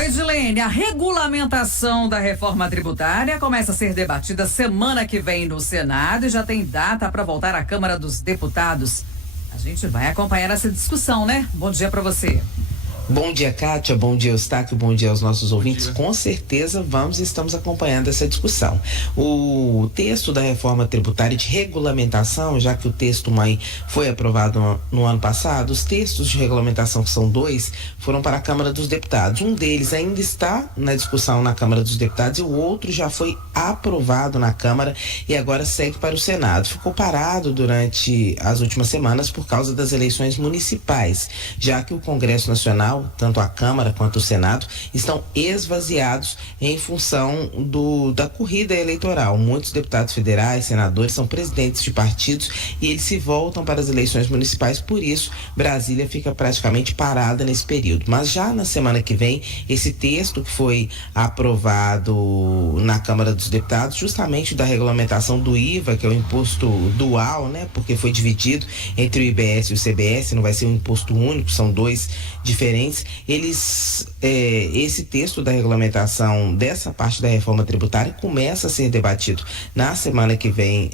Oi, Edilene, a regulamentação da reforma tributária começa a ser debatida semana que vem no Senado e já tem data para voltar à Câmara dos Deputados. A gente vai acompanhar essa discussão, né? Bom dia para você. Bom dia, Kátia, bom dia, Eustáquio, bom dia aos nossos ouvintes. Com certeza estamos acompanhando essa discussão. O texto da reforma tributária de regulamentação, já que o texto mãe foi aprovado no ano passado, os textos de regulamentação, que são 2, foram para a Câmara dos Deputados. Um deles ainda está na discussão na Câmara dos Deputados e o outro já foi aprovado na Câmara e agora segue para o Senado. Ficou parado durante as últimas semanas por causa das eleições municipais, já que o Congresso Nacional, tanto a Câmara quanto o Senado, estão esvaziados em função da corrida eleitoral. Muitos deputados federais, senadores, são presidentes de partidos e eles se voltam para as eleições municipais, por isso Brasília fica praticamente parada nesse período. Mas já na semana que vem, esse texto que foi aprovado na Câmara dos Deputados, justamente da regulamentação do IVA, que é o imposto dual, né? Porque foi dividido entre o IBS e o CBS, não vai ser um imposto único, são 2 diferentes. Esse texto da regulamentação dessa parte da reforma tributária começa a ser debatido na semana que vem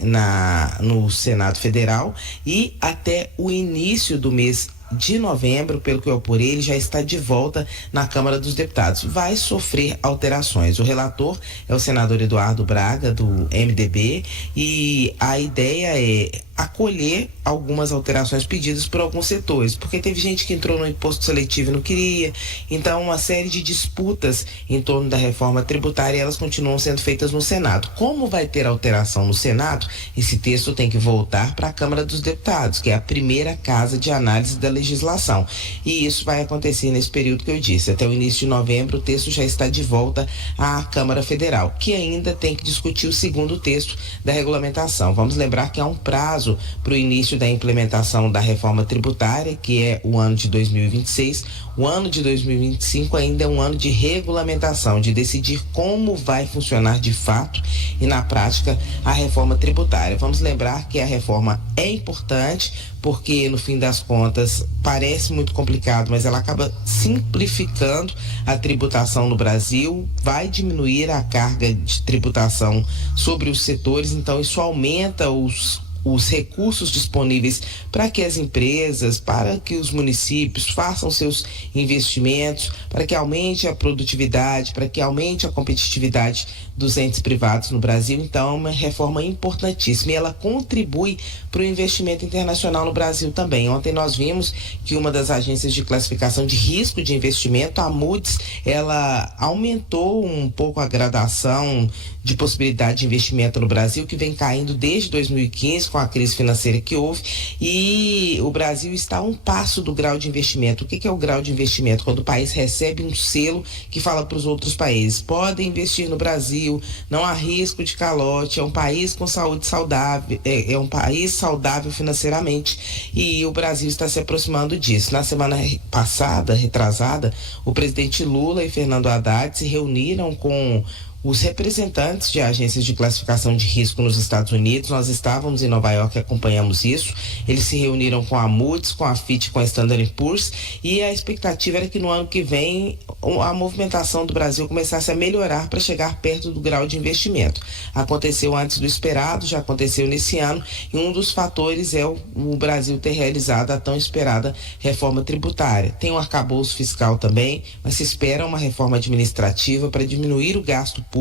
no Senado Federal e até o início do mês de novembro, pelo que eu apurei, ele já está de volta na Câmara dos Deputados. Vai sofrer alterações. O relator é o senador Eduardo Braga, do MDB, e a ideia é acolher algumas alterações pedidas por alguns setores, porque teve gente que entrou no imposto seletivo e não queria, então uma série de disputas em torno da reforma tributária, elas continuam sendo feitas no Senado. Como vai ter alteração no Senado, esse texto tem que voltar para a Câmara dos Deputados, que é a primeira casa de análise da legislação, e isso vai acontecer nesse período que eu disse. Até o início de novembro o texto já está de volta à Câmara Federal, que ainda tem que discutir o segundo texto da regulamentação. Vamos lembrar que há um prazo para o início da implementação da reforma tributária, que é o ano de 2026. O ano de 2025 ainda é um ano de regulamentação, de decidir como vai funcionar de fato e na prática a reforma tributária. Vamos lembrar que a reforma é importante, porque no fim das contas parece muito complicado, mas ela acaba simplificando a tributação no Brasil, vai diminuir a carga de tributação sobre os setores, então isso aumenta os recursos disponíveis para que as empresas, para que os municípios façam seus investimentos, para que aumente a produtividade, para que aumente a competitividade dos entes privados no Brasil. Então, é uma reforma importantíssima e ela contribui para o investimento internacional no Brasil também. Ontem nós vimos que uma das agências de classificação de risco de investimento, a Moody's, ela aumentou um pouco a gradação de possibilidade de investimento no Brasil, que vem caindo desde 2015 com a crise financeira que houve, e o Brasil está a um passo do grau de investimento. O que é o grau de investimento? Quando o país recebe um selo que fala para os outros países: podem investir no Brasil, não há risco de calote, é um país com saúde saudável, é um país saudável financeiramente, e o Brasil está se aproximando disso. Na semana passada, retrasada, o presidente Lula e Fernando Haddad se reuniram com os representantes de agências de classificação de risco nos Estados Unidos. Nós estávamos em Nova York e acompanhamos isso. Eles se reuniram com a Moody's, com a Fitch, com a Standard & Poor's, e a expectativa era que no ano que vem a movimentação do Brasil começasse a melhorar para chegar perto do grau de investimento. Aconteceu antes do esperado, já aconteceu nesse ano, e um dos fatores é o Brasil ter realizado a tão esperada reforma tributária. Tem um arcabouço fiscal também, mas se espera uma reforma administrativa para diminuir o gasto público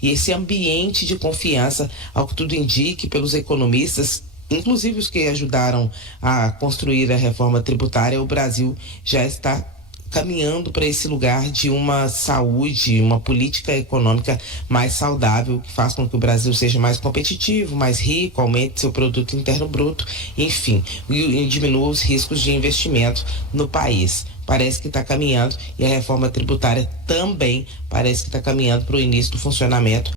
e esse ambiente de confiança, ao que tudo indique, pelos economistas, inclusive os que ajudaram a construir a reforma tributária, o Brasil já está caminhando para esse lugar de uma saúde, uma política econômica mais saudável, que faz com que o Brasil seja mais competitivo, mais rico, aumente seu produto interno bruto, enfim, e diminua os riscos de investimento no país. Parece que está caminhando, e a reforma tributária também parece que está caminhando para o início do funcionamento